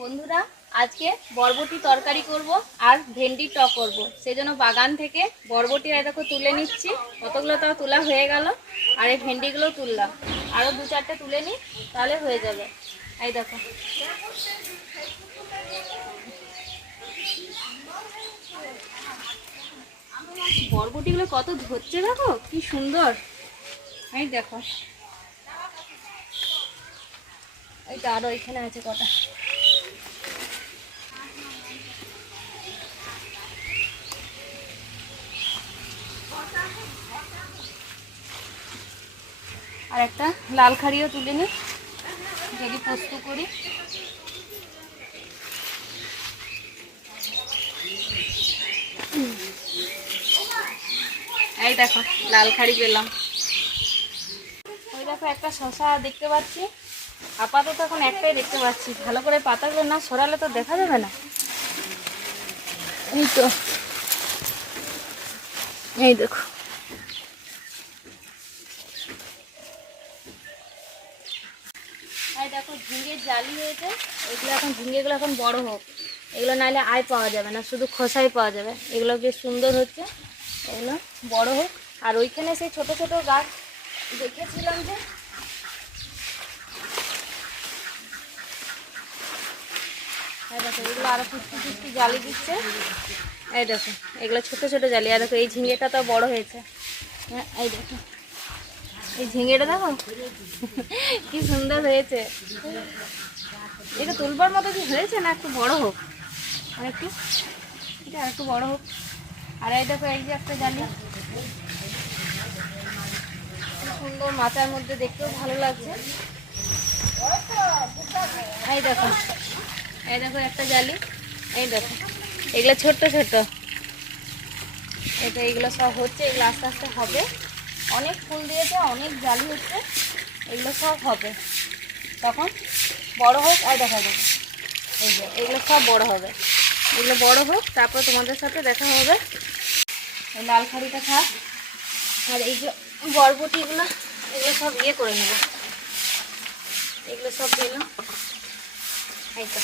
বন্ধুরা, আজকে বরবটি তরকারি করব আর ভেন্ডি টক করব। সেজন্য বাগান থেকে বরবটি দেখো তুলে নিচ্ছি। কতগুলো তাও তোলা হয়ে গেল। আর এই ভেন্ডিগুলো তুললাম, আরও দু চারটে তুলে নিই, তাহলে হয়ে যাবে। এই দেখো, বরবটিগুলো কত ধরছে, দেখো কি সুন্দর। এই দেখো, এইটা আরও এখানে আছে কটা। আর একটা লাল খাড়িও তুলে নিই, যদি পোস্ত করি। এই দেখো, লাল খাড়ি পেলাম। ওই দেখো, একটা শশা দেখতে পাচ্ছি। আপাতত এখন একটাই দেখতে পাচ্ছি। ভালো করে পাতাগুলো না সরালে তো দেখা যাবে না। এই তো, এই দেখো, এই দেখো ঝিঙের জালি হয়েছে। এগুলো এখন ঝিঙেগুলো এখন বড় হোক, এগুলো নাহলে আয় পাওয়া যাবে না, শুধু খোসাই পাওয়া যাবে। এগুলো বেশ সুন্দর হচ্ছে, এগুলো বড় হোক। আর ওইখানে সেই ছোট ছোট গাছ দেখেছিলাম যে, এই দেখো এগুলো আরো পুষ্টি পুষ্টি জালি দিচ্ছে। এই দেখো, এগুলো ছোট ছোট জালি। আর দেখো এই ঝিঙেটা তো বড় হয়েছে। হ্যাঁ, এই দেখো এই ঝিঙেটা দেখো কি সুন্দর হয়েছে। এটা তুলবার মতো কি হয়েছে, না একটু বড় হোক, আর একটু, এটা আর একটু বড় হোক। আর এই দেখো, এই যে একটা জালি, সুন্দর মাচার মধ্যে, দেখতেও ভালো লাগছে। এই দেখো, এই দেখো একটা জালি। এই দেখো, এগুলো ছোট্ট ছোট্ট, এটা এগুলো সব হচ্ছে। এগুলো আস্তে আস্তে হবে। অনেক ফুল দিয়েছে, অনেক জালি হচ্ছে, এগুলো সব হবে তখন বড় হোক। আর দেখা যাবে, এই যে এগুলো সব বড় হবে। এগুলো বড় হোক, তারপর তোমাদের সাথে দেখা হবে। এই লাল খাড়িটা থাক, আর এই যে বরবটিগুলো, এগুলো সব ইয়ে করে নেব। এগুলো সব দিলাম, এই তো।